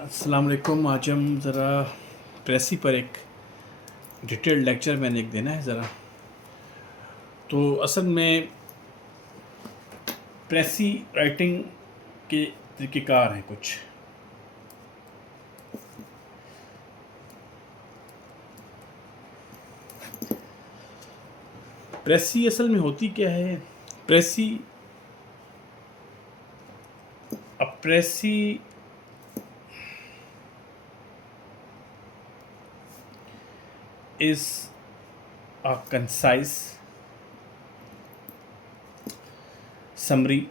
अस्सलाम वालेकुम। आज हम ज़रा प्रेसी पर एक डिटेल्ड लेक्चर मैंने एक देना है ज़रा। तो असल में प्रेसी राइटिंग के तरीक़ेकार हैं कुछ। प्रेसी असल में होती क्या है? प्रेसी is a concise summary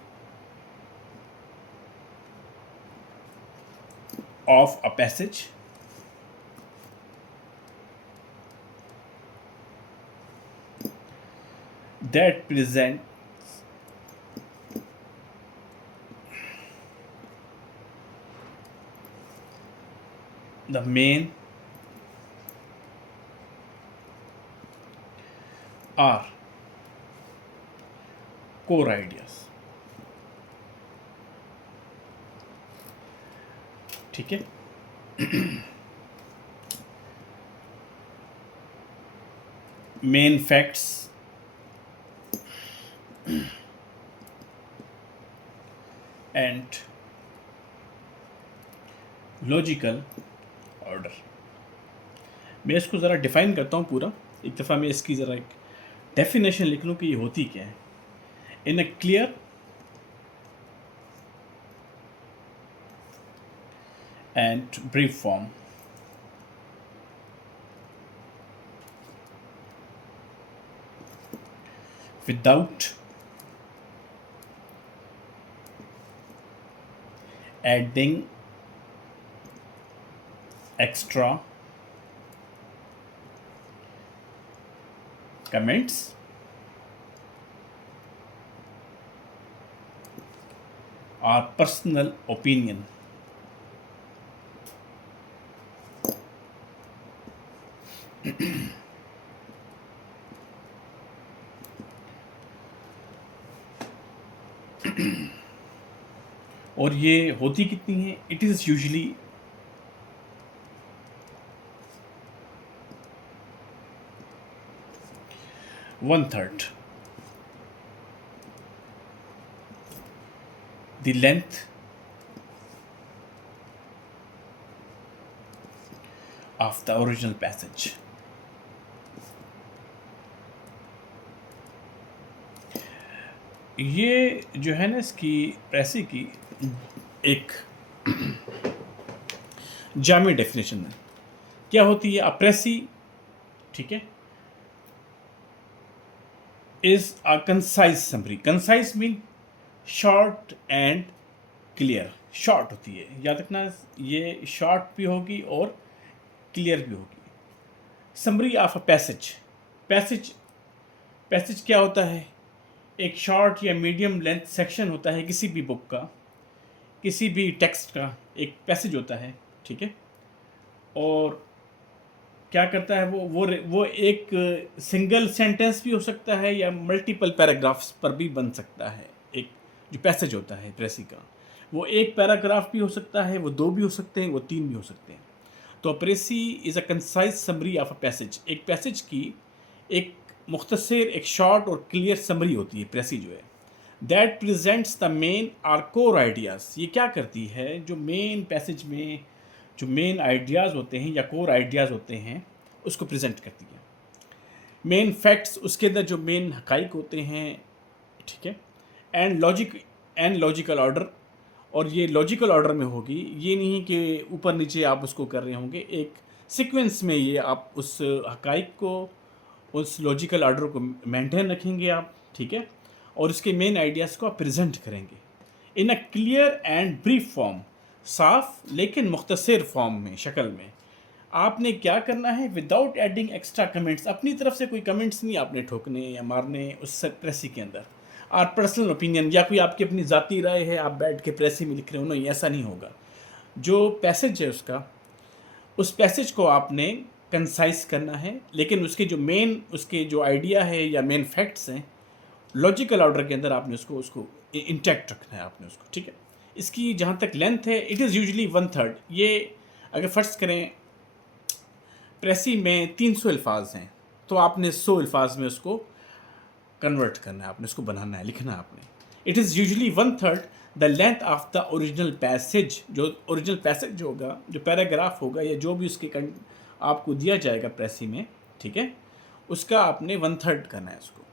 of a passage that presents the main or core ideas। ठीक है। Main facts and logical order. मैं इसको ज़रा डिफ़ाइन करता हूँ पूरा। एक दफ़ा मैं इसकी ज़रा एक डेफिनेशन लिख लूँ कि ये होती क्या है। In a clear and brief form, without adding extra comments or personal opinion। और ये होती कितनी है? It is usually 1/3 the length of the original passage। ये जो है ना इसकी प्रेसी की एक जामी डेफिनेशन है। क्या होती है प्रेसी? ठीक है, is a concise summary. Concise mean short and clear. Short होती है, याद रखना, ये शॉर्ट भी होगी और क्लियर भी होगी। Summary of a passage. Passage क्या होता है? एक शॉर्ट या मीडियम लेंथ सेक्शन होता है किसी भी बुक का, किसी भी टेक्स्ट का एक पैसेज होता है। ठीक है, और क्या करता है वो एक सिंगल सेंटेंस भी हो सकता है या मल्टीपल पैराग्राफ्स पर भी बन सकता है। एक जो पैसेज होता है प्रेसी का, वो एक पैराग्राफ भी हो सकता है, वो दो भी हो सकते हैं, वो तीन भी हो सकते हैं। तो precis is a concise summary of a passage. एक पैसेज की एक मुख्तसर, एक शॉर्ट और क्लियर समरी होती है प्रेसी जो है। That presents the main or core ideas. ये क्या करती है? जो मेन पैसेज में जो मेन आइडियाज़ होते हैं या कोर आइडियाज़ होते हैं उसको प्रेजेंट करती है। मेन फैक्ट्स, उसके अंदर जो मेन हकाइक होते हैं। ठीक है, एंड लॉजिकल ऑर्डर। और ये लॉजिकल ऑर्डर में होगी, ये नहीं कि ऊपर नीचे आप उसको कर रहे होंगे, एक सीक्वेंस में ये आप उस हकाइक को, उस लॉजिकल ऑर्डर को मेंटेन रखेंगे आप। ठीक है, और उसके मेन आइडियाज़ को आप प्रेजेंट करेंगे in a clear and brief form. साफ लेकिन मुख्तसर फॉर्म में, शक्ल में। आपने क्या करना है? Without adding extra comments. अपनी तरफ से कोई कमेंट्स नहीं आपने ठोकने या मारने उस प्रेसी के अंदर। और पर्सनल ओपिनियन या कोई आपकी अपनी ज़ाती राय है, आप बैठ के प्रेसी में लिख रहे हो, नहीं, ऐसा नहीं होगा। जो पैसेज है उसका, उस पैसेज को आपने कंसाइज करना है, लेकिन उसके जो मेन, उसके जो आइडिया है या मेन फैक्ट्स हैं, लॉजिकल ऑर्डर के अंदर आपने उसको इंटैक्ट रखना है आपने उसको। ठीक है, इसकी जहाँ तक लेंथ है, इट इज़ यूजुअली 1/3। ये अगर फ़र्ज़ करें प्रेसी में 300 अल्फाज हैं, तो आपने 100 अल्फाज में उसको कन्वर्ट करना है, आपने उसको बनाना है, लिखना है आपने। It is usually 1/3 the length of the original passage. जो ओरिजिनल पैसेज होगा, जो पैराग्राफ होगा, या जो भी उसके आपको दिया जाएगा प्रेसी में, ठीक है, उसका आपने 1/3 करना है उसको।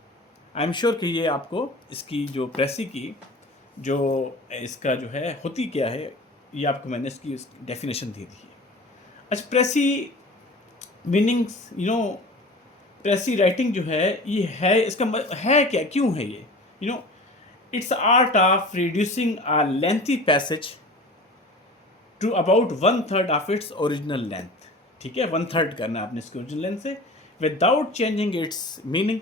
आई एम श्योर कि ये आपको इसकी जो प्रेसी की जो इसका जो है होती क्या है, ये आपको मैंने इसकी डेफिनेशन दे दी है। अच्छा, प्रेसी मीनिंग्स, प्रेसी राइटिंग जो है, ये है इसका है क्या, क्यों है ये, it's art of reducing a lengthy passage to about 1/3 of its original length. ठीक है, 1/3 करना है आपने इसके ओरिजिनल लेंथ से, विदाउट चेंजिंग इट्स मीनिंग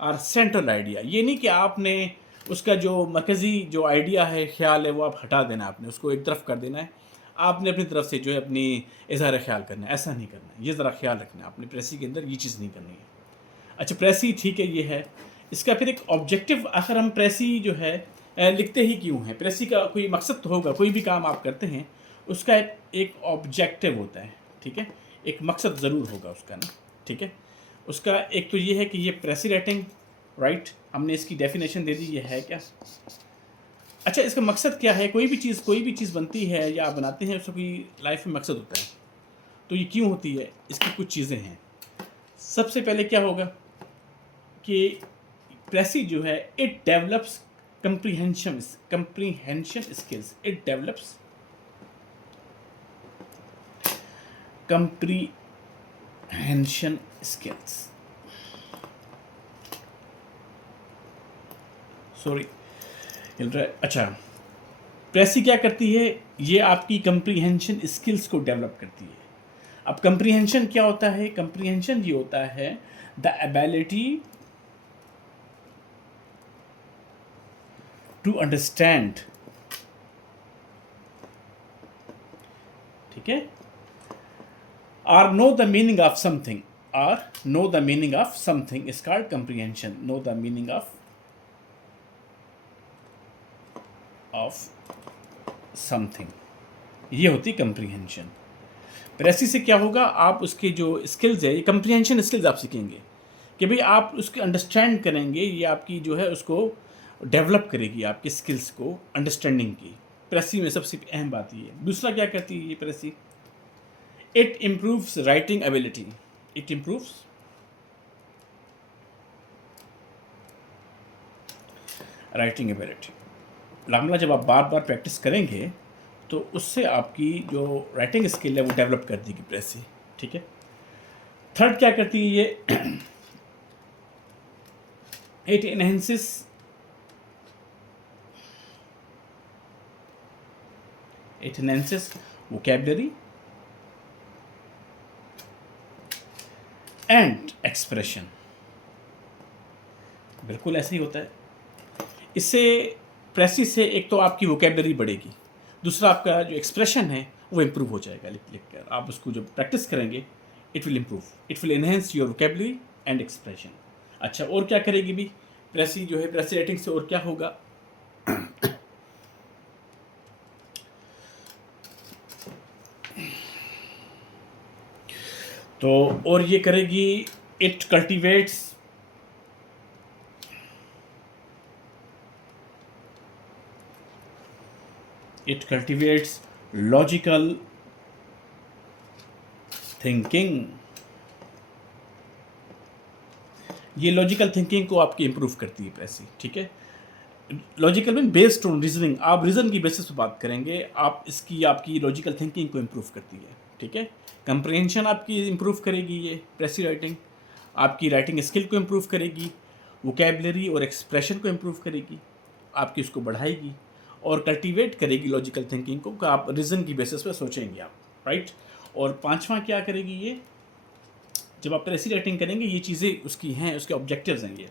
और सेंट्रल आइडिया। ये नहीं कि आपने उसका जो मरकज़ी जो आइडिया है, ख्याल है, वो आप हटा देना, आपने उसको एक तरफ कर देना है, आपने अपनी तरफ से जो है अपनी इजहार ख्याल करना है, ऐसा नहीं करना है। ये ज़रा ख्याल रखना है आपने, प्रेसी के अंदर ये चीज़ नहीं करनी है। अच्छा, प्रेसी ठीक है, ये है इसका फिर एक ऑब्जेक्टिव। आखिर हम प्रेसी जो है लिखते ही क्यों हैं? प्रेसी का कोई मकसद तो होगा, कोई भी काम आप करते हैं उसका एक ऑब्जेक्टिव होता है, ठीक है, एक मकसद ज़रूर होगा उसका ना, ठीक है। उसका एक तो ये है कि ये प्रेसी राइटिंग, राइट, हमने इसकी डेफिनेशन दे दी, ये है क्या। अच्छा, इसका मकसद क्या है? कोई भी चीज़ बनती है या आप बनाते हैं, उसका कोई लाइफ में मकसद होता है। तो ये क्यों होती है, इसकी कुछ चीज़ें हैं। सबसे पहले क्या होगा कि प्रेसी जो है, it develops comprehension skills, it develops comprehension skills, sorry. अच्छा, प्रेसी क्या करती है, ये आपकी कंप्रीहेंशन स्किल्स को डेवलप करती है। अब कंप्रीहेंशन क्या होता है? कंप्रीहेंशन ये होता है द एबिलिटी टू अंडरस्टैंड, ठीक है, or know the meaning of something, or know the meaning of something is called comprehension. Know the meaning of something, ये होती comprehension। प्रेसी से क्या होगा, आप उसके जो स्किल्स है, ये comprehension स्किल्स आप सीखेंगे कि भाई आप उसके अंडरस्टैंड करेंगे, ये आपकी जो है उसको डेवलप करेगी, आपकी स्किल्स को अंडरस्टैंडिंग की। प्रेसी में सबसे अहम बात ये है। दूसरा क्या करती है ये प्रेसी, it improves writing ability, it improves writing ability। लामला जब आप बार बार प्रैक्टिस करेंगे तो उससे आपकी जो राइटिंग स्किल है वो डेवलप कर देगी प्रेसी, ठीक है। थर्ड क्या करती है ये, it enhances vocabulary and expression. बिल्कुल ऐसे ही होता है। इससे प्रेसी से एक तो आपकी वोकेबलरी बढ़ेगी, दूसरा आपका जो एक्सप्रेशन है वो इम्प्रूव हो जाएगा। लिख लिख कर आप उसको जब प्रैक्टिस करेंगे, it will improve, it will enhance your vocabulary and expression. अच्छा, और क्या करेगी भी प्रेसी जो है, प्रेसी राइटिंग से और क्या होगा, तो और ये करेगी, इट कल्टिवेट्स लॉजिकल थिंकिंग। ये लॉजिकल थिंकिंग को आपकी इंप्रूव करती है प्रेसी, ठीक है। Logical mean based on reasoning, आप रीज़न की बेसिस पे बात करेंगे, आप इसकी आपकी लॉजिकल थिंकिंग को इम्प्रूव करती है, ठीक है। कंप्रहेंशन आपकी इम्प्रूव करेगी ये प्रेसी राइटिंग, आपकी राइटिंग स्किल को इम्प्रूव करेगी, वोकेबलरी और एक्सप्रेशन को इम्प्रूव करेगी, आपकी उसको बढ़ाएगी और कल्टीवेट करेगी लॉजिकल थिंकिंग को, कि आप रीज़न की बेसिस पे सोचेंगे आप, राइट। और पांचवा क्या करेगी ये, जब आप प्रेसी राइटिंग करेंगे, ये चीज़ें उसकी हैं, उसके ऑब्जेक्टिव्स हैं ये,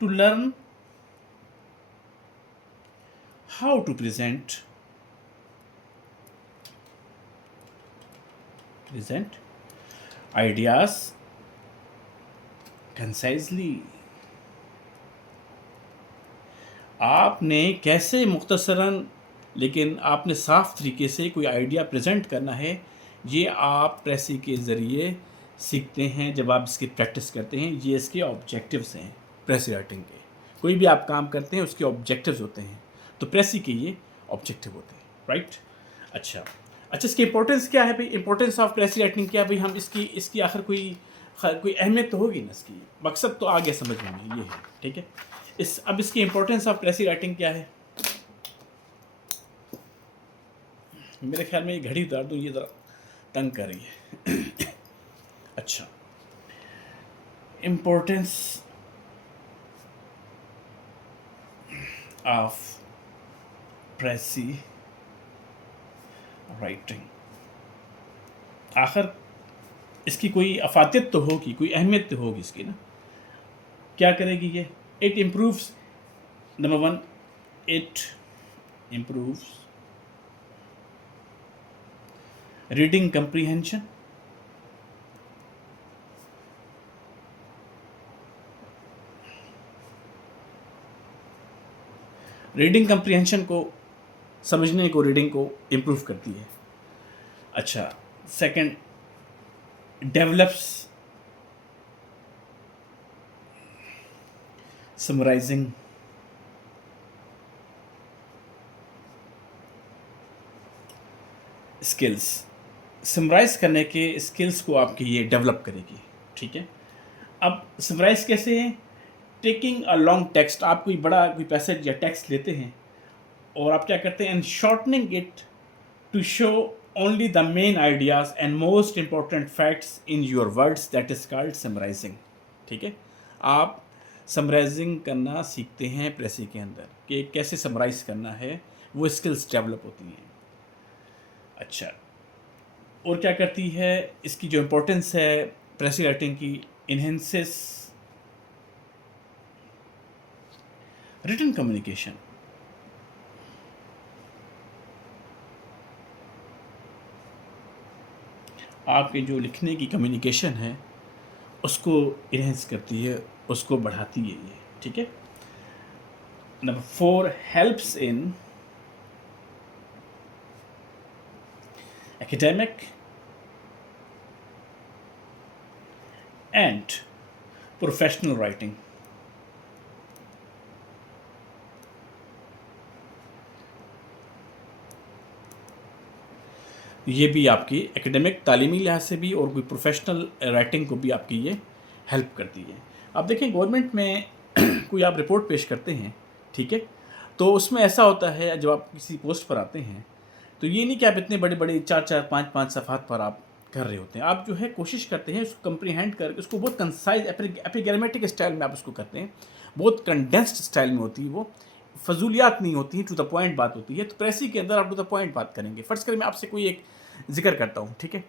to learn how to present ideas concisely आपने कैसे मुख्तसरन लेकिन आपने साफ तरीके से कोई आइडिया प्रेजेंट करना है, ये आप प्रेसी के ज़रिए सीखते हैं जब आप इसकी प्रैक्टिस करते हैं। ये इसके ऑब्जेक्टिव्स हैं प्रेसी राइटिंग के। कोई भी आप काम करते हैं उसके ऑब्जेक्टिव्स होते हैं, तो प्रेसी के ये ऑब्जेक्टिव होते हैं, राइट। अच्छा अच्छा, इसकी इंपॉर्टेंस क्या है भाई? इंपॉर्टेंस ऑफ प्रेसी राइटिंग क्या है भाई? हम इसकी इसकी आखिर कोई अहमियत तो होगी ना, इसकी मकसद तो आ गया समझ में, ये है, ठीक है। अब इसकी इंपॉर्टेंस ऑफ प्रेसी राइटिंग क्या है? मेरे ख्याल में ये घड़ी उतार दूँ, ये ज़रा तंग कर रही है। अच्छा, इम्पोर्टेंस ऑफ प्रेसी राइटिंग, आखिर इसकी कोई अफादियत तो होगी, कोई अहमियत तो होगी इसकी ना। क्या करेगी ये? It improves, number one, it improves reading comprehension, reading comprehension को समझने को, रीडिंग को इम्प्रूव करती है। अच्छा, second, develops summarising skills, summarise करने के स्किल्स को आपकी ये डेवलप करेगी, ठीक है। अब समराइज कैसे है? टेकिंग अ लॉन्ग टेक्स्ट, आप कोई पैसेज या टेक्स्ट लेते हैं और आप क्या करते हैं? And shortening it to show only the main ideas and most important facts in your words, that is called summarising, ठीक है। आप समराइजिंग करना सीखते हैं प्रेसी के अंदर कि कैसे समराइज करना है, वो स्किल्स डेवलप होती हैं। अच्छा, और क्या करती है इसकी जो इम्पोर्टेंस है प्रेसी राइटिंग की? इन्हेंसेस रिटन कम्युनिकेशन, आपके जो लिखने की कम्युनिकेशन है उसको इन्हेंस करती है, उसको बढ़ाती है ये, ठीक है। Number four, helps in academic and professional writing, ये भी आपकी एकेडमिक तालीमी लिहाज से भी और कोई प्रोफेशनल राइटिंग को भी आपकी ये हेल्प करती है। अब देखें, गवर्नमेंट में कोई आप रिपोर्ट पेश करते हैं, ठीक है, तो उसमें ऐसा होता है जब आप किसी पोस्ट पर आते हैं तो ये नहीं कि आप इतने बड़े बड़े 4-4 5-5 सफ़हात पर आप कर रहे होते हैं। आप जो है कोशिश करते हैं उसको कंप्रीहेंड करके उसको बहुत कंसाइज एपिग्रामेटिक स्टाइल में आप उसको करते हैं, बहुत कंडेंस्ड स्टाइल में होती है वो, फजूलियात नहीं होती हैं, टू द पॉइंट बात होती है। तो प्रेसी के अंदर आप टू द पॉइंट बात करेंगे। फ़र्ज़ करें मैं आपसे कोई एक ज़िक्र करता हूँ, ठीक है।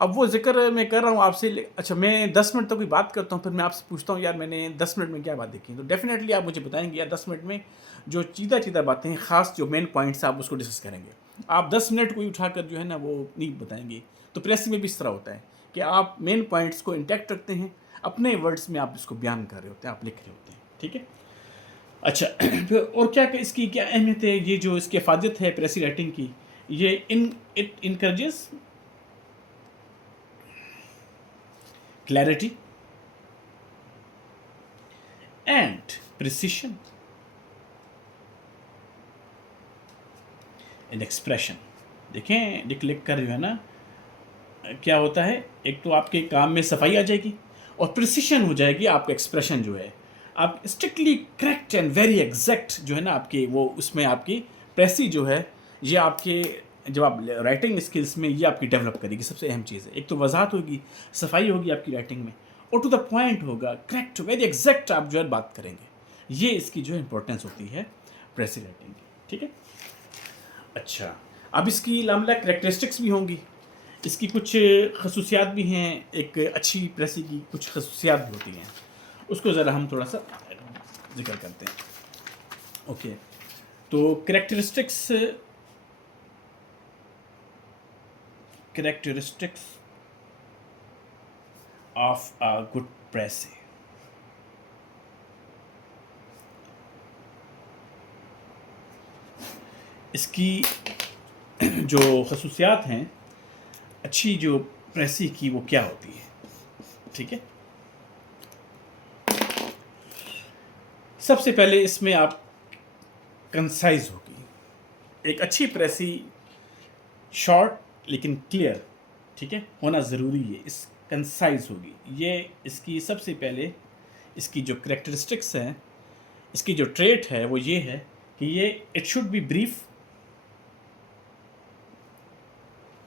अब वो ज़िक्र मैं कर रहा हूँ आपसे, अच्छा मैं 10 मिनट तक कोई बात करता हूँ, फिर मैं आपसे पूछता हूँ यार मैंने 10 मिनट में क्या बात देखी, तो डेफिनेटली आप मुझे बताएंगे यार 10 मिनट में जो चीता बातें हैं, ख़ास जो मेन पॉइंट्स आप उसको डिस्कस करेंगे। आप 10 मिनट कोई उठाकर जो है ना वो नहीं बताएंगे। तो प्रेस में भी इस तरह होता है कि आप मेन पॉइंट्स को इंटैक्ट रखते हैं, अपने वर्ड्स में आप इसको बयान कर रहे होते हैं, आप लिख रहे होते हैं, ठीक है। अच्छा, फिर और क्या इसकी क्या अहमियत है? ये जो इसकी अफादियत है प्रेसी राइटिंग की, ये it encourages clarity and precision in expression. देखें, लिख कर जो है ना क्या होता है, एक तो आपके काम में सफाई आ जाएगी और प्रिसिशन हो जाएगी, आपका एक्सप्रेशन जो है आप strictly correct and very exact जो है ना आपकी वो उसमें आपकी प्रेसी जो है ये आपके जब आप राइटिंग स्किल्स में ये आपकी डेवलप करेगी। सबसे अहम चीज़ है, एक तो वजाहत होगी, सफाई होगी आपकी राइटिंग में, और टू द पॉइंट होगा, करेक्ट वेरी एग्जैक्ट आप जो है बात करेंगे। ये इसकी जो इंपॉर्टेंस होती है प्रेसी राइटिंग की, ठीक है। अच्छा, अब इसकी लामला करेक्टरिस्टिक्स भी होंगी, इसकी कुछ खसूसियात भी हैं, एक अच्छी प्रेसी की कुछ खसूसियात भी होती हैं, उसको ज़रा हम थोड़ा सा जिक्र करते हैं। ओके, तो करेक्टरिस्टिक्स ऑफ अ गुड प्रेसी। इसकी जो खसूसियात हैं अच्छी जो प्रेसी की वो क्या होती है, ठीक है। सबसे पहले इसमें आप कंसाइज होगी। एक अच्छी प्रेसी शॉर्ट लेकिन क्लियर, ठीक है, होना ज़रूरी है। इस कंसाइज होगी, ये इसकी सबसे पहले इसकी जो करेक्टरिस्टिक्स हैं, इसकी जो ट्रेट है वो ये है कि ये it should be brief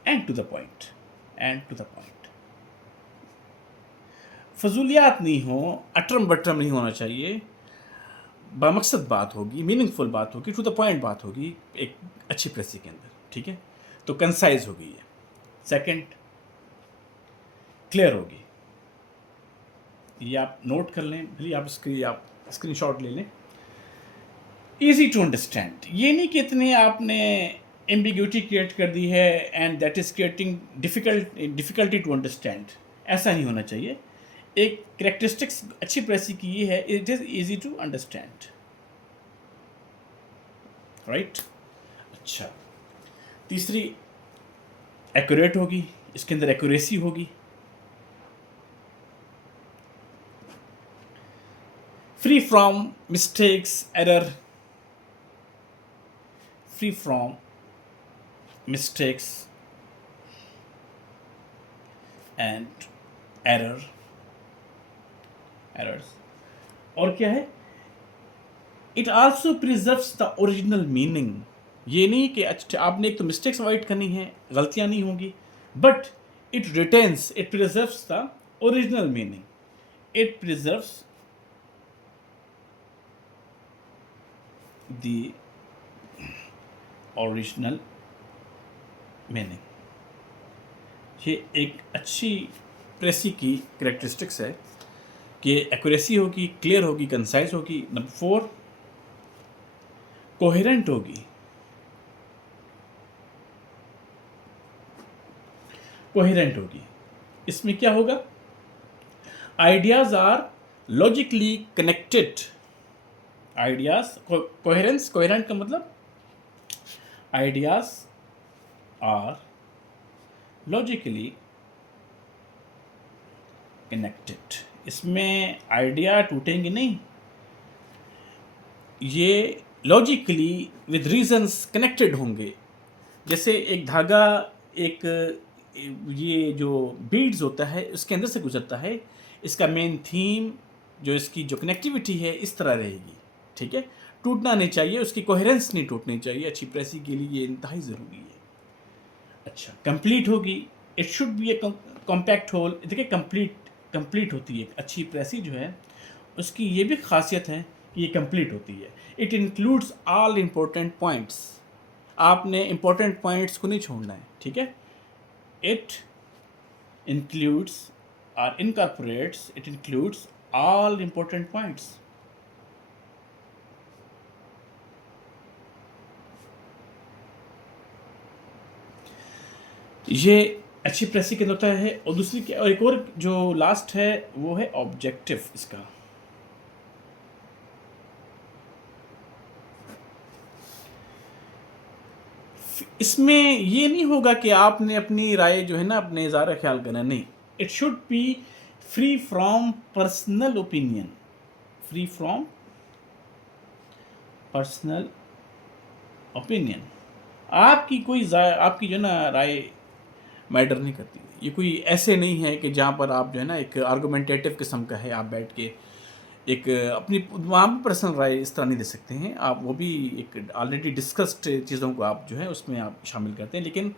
and to the point, and to the point. फजूलियात नहीं हो, अटरम बटरम नहीं होना चाहिए, बामकसद बात होगी, मीनिंगफुल बात होगी, टू द पॉइंट बात होगी एक अच्छी प्रेसी के अंदर, ठीक है। तो कंसाइज होगी ये। सेकंड, क्लियर होगी। ये आप नोट कर लें, भले आप स्क्रीनशॉट ले लें। ईजी टू अंडरस्टैंड, ये नहीं कि इतने आपने एम्बिग्यूटी क्रिएट कर दी है and that is creating difficulty to understand, ऐसा नहीं होना चाहिए। एक करेक्टरिस्टिक्स अच्छी प्रेसी की ये है, it is easy to understand, right. अच्छा, तीसरी, एक्यूरेट होगी, इसके अंदर एक्यूरेसी होगी। Free from mistakes, error, free from mistakes and errors. और क्या है, it also preserves the original meaning. ये नहीं कि अच्छा आपने एक तो मिस्टेक्स अवॉइड करनी है, गलतियां नहीं होंगी, but it retains, it preserves the original meaning, it preserves the original meaning. ये एक अच्छी प्रेसी की करेक्टरिस्टिक्स है कि एक्यूरेसी होगी, क्लियर होगी, कंसाइज होगी। नंबर 4, कोहेरेंट होगी। कोहेरेंट होगी, इसमें क्या होगा, ideas are logically connected. Ideas, coherence, coherent का मतलब आइडियाज आर लॉजिकली कनेक्टेड। इसमें आइडिया टूटेंगे नहीं, ये लॉजिकली विद रीजंस कनेक्टेड होंगे। जैसे एक धागा, एक ये जो बीड्स होता है उसके अंदर से गुजरता है, इसका मेन थीम जो इसकी जो कनेक्टिविटी है इस तरह रहेगी, ठीक है। टूटना नहीं चाहिए, उसकी कोहेरेंस नहीं टूटनी चाहिए। अच्छी प्रेसी के लिए ये इंतहाई ज़रूरी है। अच्छा, कंप्लीट होगी, it should be a compact whole. देखिए, कंप्लीट होती है अच्छी प्रेसी जो है, उसकी ये भी खासियत है कि ये कंप्लीट होती है। It includes all important points. आपने इम्पोर्टेंट पॉइंट्स को नहीं छोड़ना है, ठीक है। इट इंक्लूड्स और incorporates, it includes all important points. ये अच्छी प्रेसी के होता है। और दूसरी क्या, और एक और जो लास्ट है वो है ऑब्जेक्टिव इसका। इसमें ये नहीं होगा कि आपने अपनी राय जो है ना अपने इज़ारा ख्याल करना, नहीं। It should B free from personal opinion, free from personal opinion. आपकी जो ना राय मैटर नहीं करती। ये कोई ऐसे नहीं है कि जहाँ पर आप जो है ना एक आर्गूमेंटेटिव किस्म का है, आप बैठ के एक अपनी वहाँ भी पर्सनल राय इस तरह नहीं दे सकते हैं आप। वो भी एक ऑलरेडी डिस्कस्ड चीज़ों को आप जो है उसमें आप शामिल करते हैं। लेकिन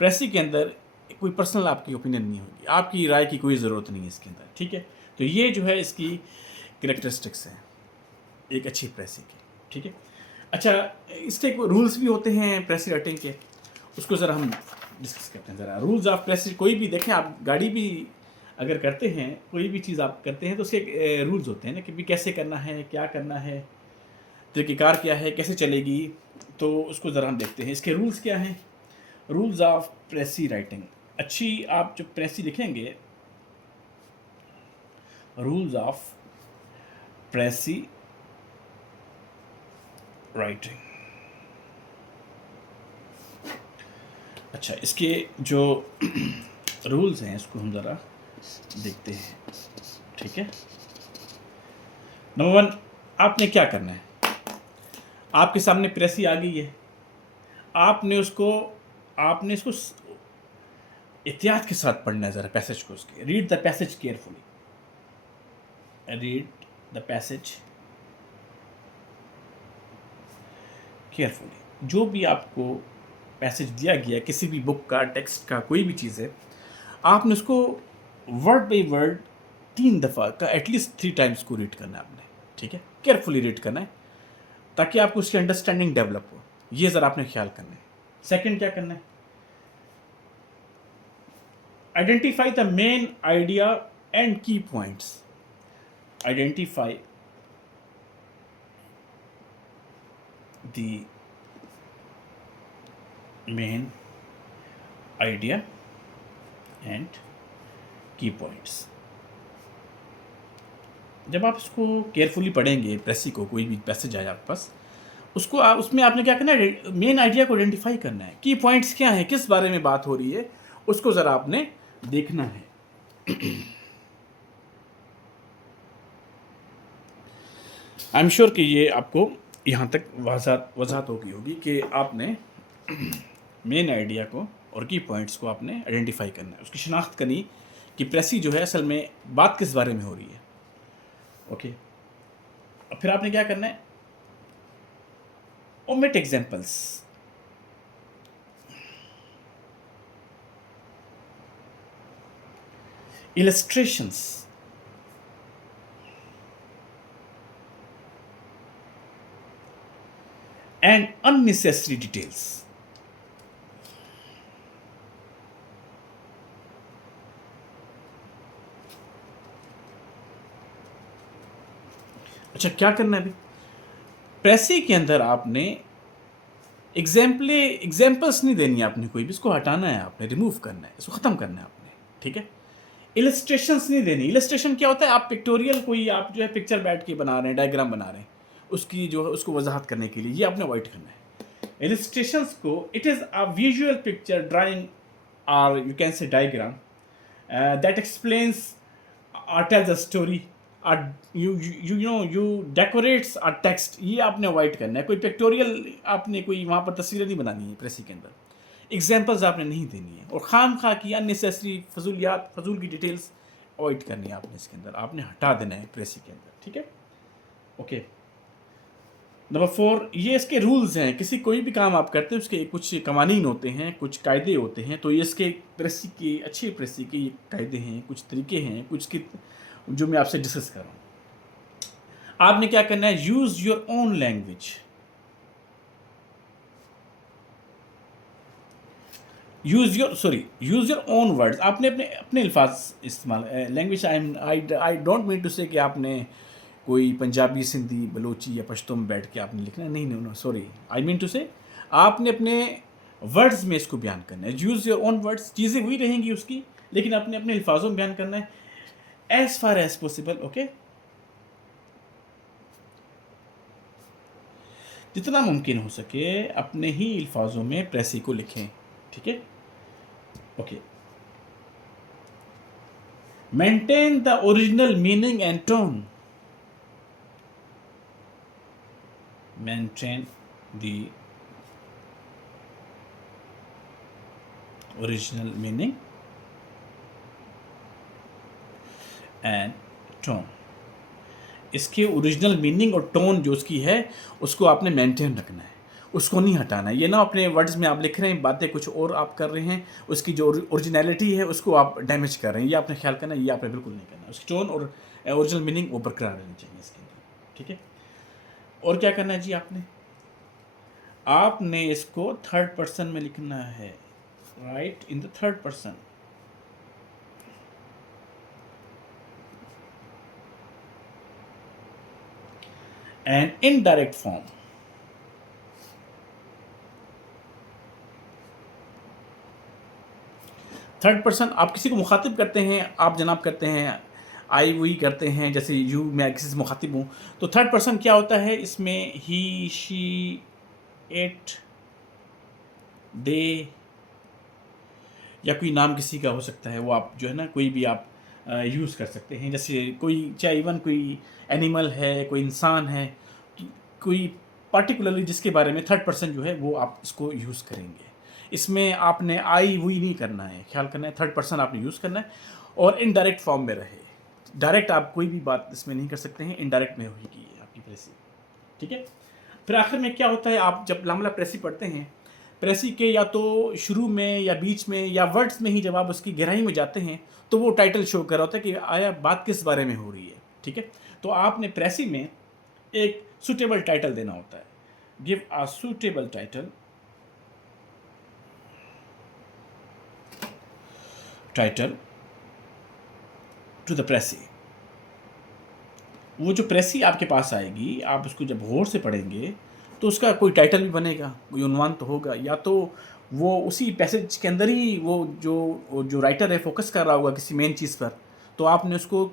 प्रेसी के अंदर कोई पर्सनल आपकी ओपिनियन नहीं होगी, आपकी राय की कोई ज़रूरत नहीं है इसके अंदर, ठीक है। तो ये जो है इसकी करेक्टरिस्टिक्स है एक अच्छी प्रेसी की, ठीक है। अच्छा, इसके रूल्स भी होते हैं प्रेसी राइटिंग के, उसको ज़रा हम डिस्कस करते हैं। ज़रा रूल्स ऑफ प्रेसी, कोई भी देखें आप, गाड़ी भी अगर करते हैं, कोई भी चीज़ आप करते हैं तो उसके रूल्स होते हैं ना कि भी कैसे करना है, क्या करना है, तरीक़ेकार क्या है, कैसे चलेगी। तो उसको ज़रा हम देखते हैं, इसके रूल्स क्या हैं। Rules of प्रेसी writing. अच्छी आप जब प्रेसी लिखेंगे, रूल्स ऑफ प्रेसी राइटिंग, अच्छा, इसके जो रूल्स हैं इसको हम ज़रा देखते हैं, ठीक है। नंबर वन, आपने क्या करना है, आपके सामने प्रेसी आ गई है, आपने इसको एहतियात के साथ पढ़ना है ज़रा पैसेज को उसके। Read the passage carefully, read the passage carefully. जो भी आपको पैसेज दिया गया किसी भी बुक का, टेक्स्ट का, कोई भी चीज़ है, आपने उसको वर्ड बाई वर्ड 3 दफ़ा का एटलीस्ट 3 टाइम्स को रीड करना है आपने, ठीक है। केयरफुली रीड करना है ताकि आपको उसकी अंडरस्टैंडिंग डेवलप हो, ये ज़रा आपने ख्याल करना है। सेकंड क्या करना है, identify the main idea and key points. Identify the main idea and key points. जब आप इसको केयरफुली पढ़ेंगे, प्रेसी को कोई भी पैसेज आए आपके पास, उसको उसमें आपने क्या करना है, मेन आइडिया को आइडेंटिफाई करना है। की पॉइंट्स क्या हैं, किस बारे में बात हो रही है, उसको ज़रा आपने देखना है। आई एम श्योर कि ये आपको यहाँ तक वजाहत हो गई होगी कि आपने मेन आइडिया को और की पॉइंट्स को आपने आइडेंटिफाई करना है, उसकी शनाख्त करनी कि प्रेसी जो है असल में बात किस बारे में हो रही है। ओके, और फिर आपने क्या करना है, omit examples. illustrations and unnecessary details। अच्छा, क्या करना है अभी, प्रेसी के अंदर आपने एग्जाम्पल्स नहीं देनी है आपने, कोई भी इसको हटाना है आपने, रिमूव करना है, इसको ख़त्म करना है आपने, ठीक है। इलस्ट्रेशंस नहीं देनी। इलस्ट्रेशन क्या होता है, आप पिक्टोरियल कोई आप जो है पिक्चर बैठ के बना रहे हैं, डायग्राम बना रहे हैं, उसकी जो है उसको वजाहत करने के लिए, ये आपने अवॉइड करना है। इलस्ट्रेशंस को it is a visual picture drawing और you can say diagram that explains or tells a story or you decorates a text, ये आपने अवॉइड करना है। कोई पिक्टोरियल आपने कोई वहाँ पर तस्वीरें नहीं बनानी है प्रेसी के अंदर, एग्जाम्पल्स आपने नहीं देनी है, और खाम खा की अननेसेसरी फजूल की डिटेल्स अवॉइड करनी है आपने, इसके अंदर आपने हटा देना है प्रेसी के अंदर, ठीक है। ओके, नंबर 4, ये इसके रूल्स हैं। किसी कोई भी काम आप करते हैं उसके कुछ कवानीन होते हैं, कुछ कायदे होते हैं, तो ये इसके प्रेसी के, अच्छे प्रेसी के ये कायदे हैं, कुछ तरीके हैं, कुछ की जो मैं आपसे डिस्कस कर रहा हूँ। आपने क्या करना है, use your own language, use your own words. आपने अपने अपने अल्फाज इस्तेमाल, language I don't mean to say कि आपने कोई पंजाबी, सिंधी, बलोची या पश्तो में बैठ के आपने लिखना है, नहीं, सॉरी, आई मीन टू से आपने अपने वर्ड्स में इसको बयान करना है। यूज़ योर ओन वर्ड्स, चीज़ें वही रहेंगी उसकी, लेकिन आपने अपने अल्फाजों में बयान करना है as far as possible. Okay, जितना मुमकिन हो सके अपने ही अल्फाजों में प्रेसी को लिखें, ठीक है। Okay, maintain the original meaning and tone, maintain the original meaning and tone। इसके ओरिजिनल मीनिंग और टोन जो उसकी है उसको आपने मेंटेन रखना है, उसको नहीं हटाना है। ये ना अपने वर्ड्स में आप लिख रहे हैं बातें कुछ और आप कर रहे हैं, उसकी जो ओरिजिनलिटी है उसको आप डैमेज कर रहे हैं, ये आपने ख्याल करना है, ये आपने बिल्कुल नहीं करना। उसकी टोन और ओरिजिनल मीनिंग वो बरकरार रहनी चाहिए इसके अंदर, ठीक है। और क्या करना है जी, आपने इसको थर्ड पर्सन में लिखना है, right, in the third person. And indirect form. Third person, आप किसी को मुखातिब करते हैं, आप जनाब करते हैं, आई वही करते हैं, जैसे यू, मैं किसी से मुखातिब हूँ, तो थर्ड पर्सन क्या होता है इसमें, ही, शी, इट, दे, या कोई नाम किसी का हो सकता है, वो आप जो है ना कोई भी आप यूज़ कर सकते हैं। जैसे कोई चाहे इवन कोई एनिमल है, कोई इंसान है, कोई पार्टिकुलरली जिसके बारे में थर्ड पर्सन जो है वो आप इसको यूज़ करेंगे। इसमें आपने आई हुई नहीं करना है, ख्याल करना है थर्ड पर्सन आपने यूज़ करना है और इनडायरेक्ट फॉर्म में रहे। डायरेक्ट आप कोई भी बात इसमें नहीं कर सकते हैं, इनडायरेक्ट में होगी आपकी प्रेसी। ठीक है। फिर आखिर में क्या होता है, आप जब लामला प्रेसी पढ़ते हैं, प्रेसी के या तो शुरू में या बीच में या वर्ड्स में ही जब आप उसकी गहराई में जाते हैं तो वो टाइटल शो कर रहा होता है कि आया बात किस बारे में हो रही है। ठीक है। तो आपने प्रेसी में एक सुटेबल टाइटल देना होता है। Give a suitable title to the precis. वो जो प्रेसी आपके पास आएगी, आप उसको जब गौर से पढ़ेंगे तो उसका कोई टाइटल भी बनेगा, कोई उन्वान तो होगा, या तो वो उसी पैसेज के अंदर ही वो जो राइटर है फोकस कर रहा होगा किसी मेन चीज़ पर, तो आपने उसको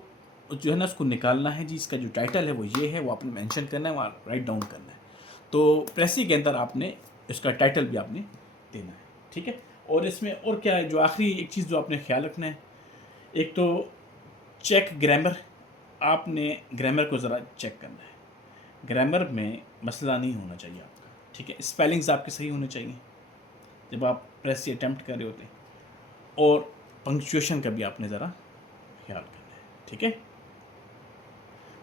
जो है ना उसको निकालना है जी, इसका जो टाइटल है वो ये है, वो आपने मेंशन करना है, वहाँ राइट डाउन करना है। तो प्रेसी के अंदर आपने इसका टाइटल भी आपने देना है। ठीक है। और इसमें और क्या है, जो आखिरी एक चीज़ जो आपने ख्याल रखना है, एक तो चेक ग्रामर, आपने ग्रामर को ज़रा चेक करना है। ग्रामर में मसला नहीं होना चाहिए आपका। ठीक है। स्पेलिंग्स आपके सही होने चाहिए जब आप प्रेस से अटैम्प्ट कर रहे होते हैं, और पंक्चुएशन का भी आपने ज़रा ख्याल करना है। ठीक है।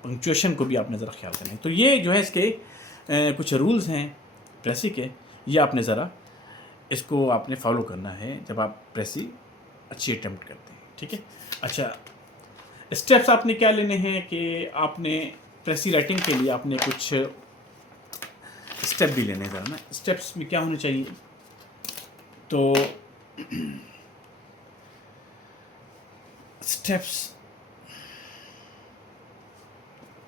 पंक्चुएशन को भी आपने ज़रा ख्याल करना है। तो ये जो है इसके कुछ रूल्स हैं प्रेसी के, ये आपने ज़रा इसको आपने फॉलो करना है जब आप प्रेसी अच्छी अटैम्प्ट करते हैं। ठीक है। अच्छा, स्टेप्स आपने क्या लेने हैं कि आपने प्रेसी राइटिंग के लिए आपने कुछ स्टेप भी लेने हैं ज़रा ना। स्टेप्स में क्या होने चाहिए, तो steps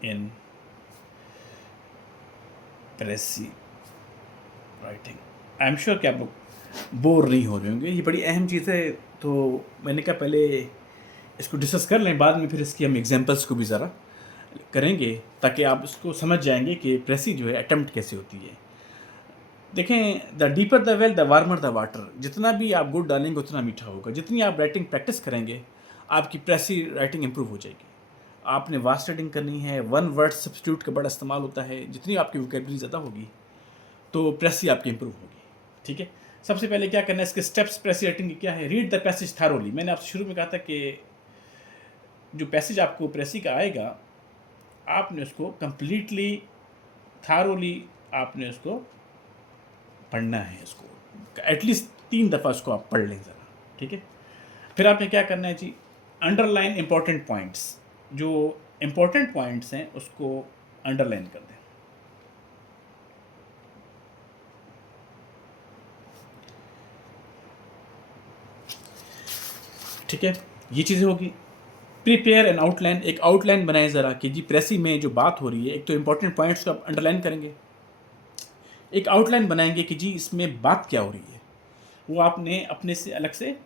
in प्रेसी writing. I am sure कि आप लोग बोर नहीं हो रहे होंगे, ये बड़ी अहम चीज़ है। तो मैंने कहा पहले इसको डिस्कस कर लें, बाद में फिर इसकी हम एग्जांपल्स को भी ज़रा करेंगे ताकि आप इसको समझ जाएंगे कि प्रेसी जो है अटेम्प्ट कैसे होती है। देखें, the deeper the well the warmer the water. जितना भी आप गुड़ डालेंगे उतना मीठा होगा। जितनी आप राइटिंग प्रैक्टिस करेंगे आपकी प्रेसी राइटिंग इंप्रूव हो जाएगी। आपने वास्ट रीडिंग करनी है, वन वर्ड सब्स्टिट्यूट का बड़ा इस्तेमाल होता है। जितनी आपकी वोकैबुलरी ज़्यादा होगी तो प्रेसी आपकी इंप्रूव होगी। ठीक है। सबसे पहले क्या करना है, इसके स्टेप्स प्रेसी राइटिंग की क्या है। Read the passage thoroughly. मैंने आपसे शुरू में कहा था कि जो पैसेज आपको प्रेसी का आएगा, आपने उसको कंप्लीटली थारोली आपने उसको पढ़ना है। उसको एटलीस्ट 3 दफ़ा उसको आप पढ़ लें ज़रा। ठीक है। फिर आपने क्या करना है जी, अंडरलाइन इंपॉर्टेंट पॉइंट्स। जो इंपॉर्टेंट पॉइंट्स हैं उसको अंडरलाइन कर दें। ठीक है। ये चीज़ें होगी। Prepare an outline. एक आउटलाइन बनाएं ज़रा कि जी प्रेसी में जो बात हो रही है, एक तो इंपॉर्टेंट पॉइंट्स को आप अंडरलाइन करेंगे, एक आउटलाइन बनाएंगे कि जी इसमें बात क्या हो रही है, वो आपने अपने से अलग से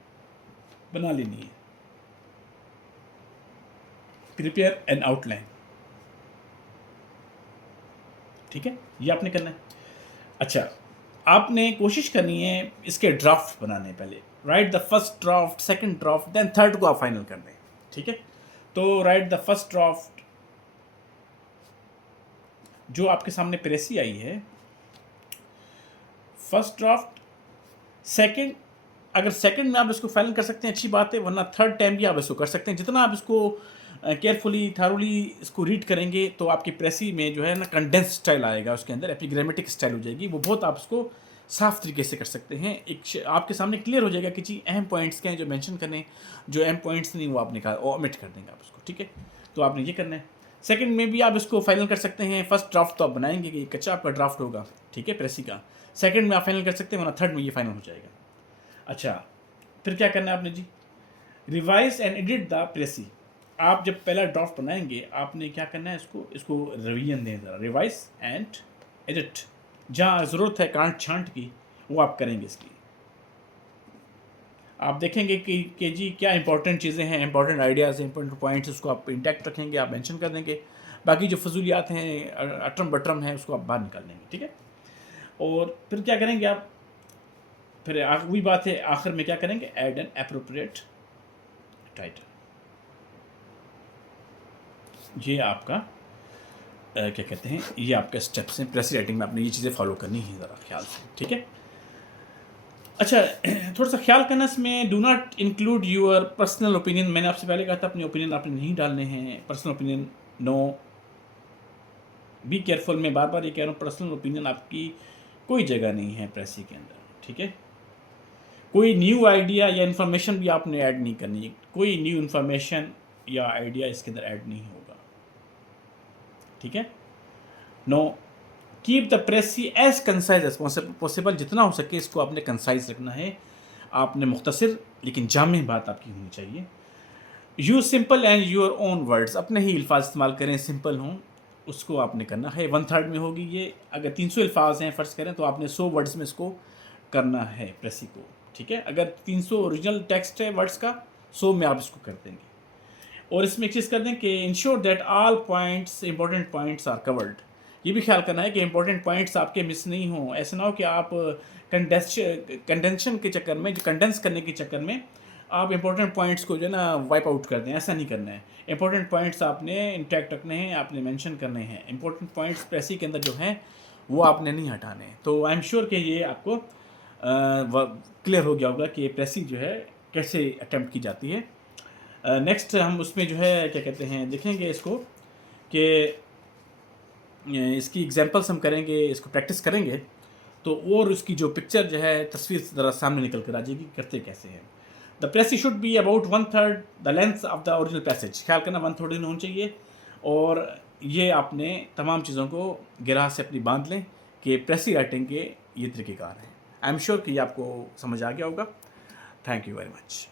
बना लेनी है। Prepare an outline. ठीक है, ये आपने करना है। अच्छा, आपने कोशिश करनी है इसके ड्राफ्ट बनाने। पहले write the first draft, second draft, then third को आप फाइनल कर दें। ठीक है। तो राइट द फर्स्ट ड्राफ्ट, जो आपके सामने प्रेसी आई है, फर्स्ट ड्राफ्ट, सेकंड, अगर सेकंड में आप इसको फाइनल कर सकते हैं अच्छी बात है, वरना थर्ड टाइम भी आप इसको कर सकते हैं। जितना आप इसको केयरफुली थारोली इसको रीड करेंगे तो आपकी प्रेसी में जो है ना कंडेंस स्टाइल आएगा, उसके अंदर एपिग्रामेटिक स्टाइल हो जाएगी, वो बहुत आप इसको साफ तरीके से कर सकते हैं। एक आपके सामने क्लियर हो जाएगा कि जी अहम पॉइंट्स क्या हैं जो मेंशन करने, जो अहम पॉइंट्स नहीं वो आप निकाल ओमिट कर देंगे आप उसको। ठीक है। तो आपने ये करना है। सेकंड में भी आप इसको फाइनल कर सकते हैं। फर्स्ट ड्राफ्ट तो आप बनाएंगे कि कच्चा आपका ड्राफ्ट होगा, ठीक है, प्रेसी का। सेकंड में आप फाइनल कर सकते हैं, वरना थर्ड में ये फाइनल हो जाएगा। अच्छा, फिर क्या करना है आपने जी, रिवाइज एंड एडिट द प्रेसी। आप जब पहला ड्राफ्ट बनाएंगे आपने क्या करना है, इसको रिवीजन दें ज़रा, रिवाइज एंड एडिट। जहाँ ज़रूरत है कांट छांट की वो आप करेंगे इसकी। आप देखेंगे कि जी क्या इंपॉर्टेंट चीज़ें हैं, इंपॉर्टेंट आइडियाज़ हैं, इंपॉर्टेंट पॉइंट्स, उसको आप इंटैक्ट रखेंगे, आप मेंशन कर देंगे। बाकी जो फजूलियात हैं, अटरम बटरम है, उसको आप बाहर निकाल देंगे। ठीक है। और फिर क्या करेंगे आप, फिर वही बात है, आखिर में क्या करेंगे, ऐड एन एप्रोप्रिएट टाइटल। ये आपका क्या कहते हैं, ये आपके स्टेप्स हैं प्रेसी राइटिंग में, आपने ये चीज़ें फॉलो करनी है ज़रा ख्याल से, ठीक है। अच्छा, थोड़ा सा ख्याल करना इसमें, do not include your personal opinion. मैंने आपसे पहले कहा था अपने ओपिनियन आपने नहीं डालने हैं, personal opinion no, be careful. मैं बार बार ये कह रहा हूँ, पर्सनल ओपिनियन आपकी कोई जगह नहीं है प्रेसी के अंदर, ठीक है। कोई न्यू आइडिया या इन्फॉर्मेशन भी आपने ऐड नहीं करनी है, कोई न्यू इन्फॉर्मेशन या आइडिया इसके अंदर ऐड नहीं होगा, ठीक है। No, keep the precis as concise as possible, जितना हो सके इसको आपने कंसाइज रखना है, आपने मुख्तसर लेकिन जामे बात आपकी होनी चाहिए। Use simple and your own words, अपने ही अल्फाज इस्तेमाल करें, सिंपल हों, उसको आपने करना है। 1/3 में होगी ये, अगर 300 अल्फाज हैं फ़र्ज़ करें तो आपने 100 वर्ड्स में इसको करना है प्रेसी को, ठीक है। अगर 300 ओरिजिनल टेक्स्ट है वर्ड्स का, 100 में आप इसको कर देंगे। और इसमें एक चीज़ कर दें कि ensure that all points, important points are covered. ये भी ख्याल करना है कि इंपॉर्टेंट पॉइंट्स आपके मिस नहीं हों। ऐसा ना हो कि आप कंडेंशन के चक्कर में, जो कंडेंस करने के चक्कर में आप इंपॉर्टेंट पॉइंट्स को जो है ना वाइप आउट कर दें, ऐसा नहीं करना है। इंपॉर्टेंट पॉइंट्स आपने इंटैक्ट रखने हैं, आपने मेंशन करने हैं। इंपॉर्टेंट पॉइंट्स प्रेसी के अंदर जो हैं वो आपने नहीं हटाने हैं। तो आई एम श्योर कि ये आपको क्लियर हो गया होगा कि प्रेसी जो है कैसे अटैम्प्ट की जाती है। नेक्स्ट हम उसमें जो है क्या कहते हैं देखेंगे इसको, कि इसकी एग्जांपल्स हम करेंगे, इसको प्रैक्टिस करेंगे तो और उसकी जो पिक्चर जो है, तस्वीर ज़रा सामने निकल कर आ जाएगी करते कैसे हैं। The precis should be about 1/3 the length of the original passage. ख्याल करना 1/3 होना चाहिए। और ये आपने तमाम चीज़ों को गिरा से अपनी बांध लें कि प्रेसी राइटिंग के ये तरीक़ेकार हैं। आई एम श्योर कि ये आपको समझ आ गया होगा। Thank you very much.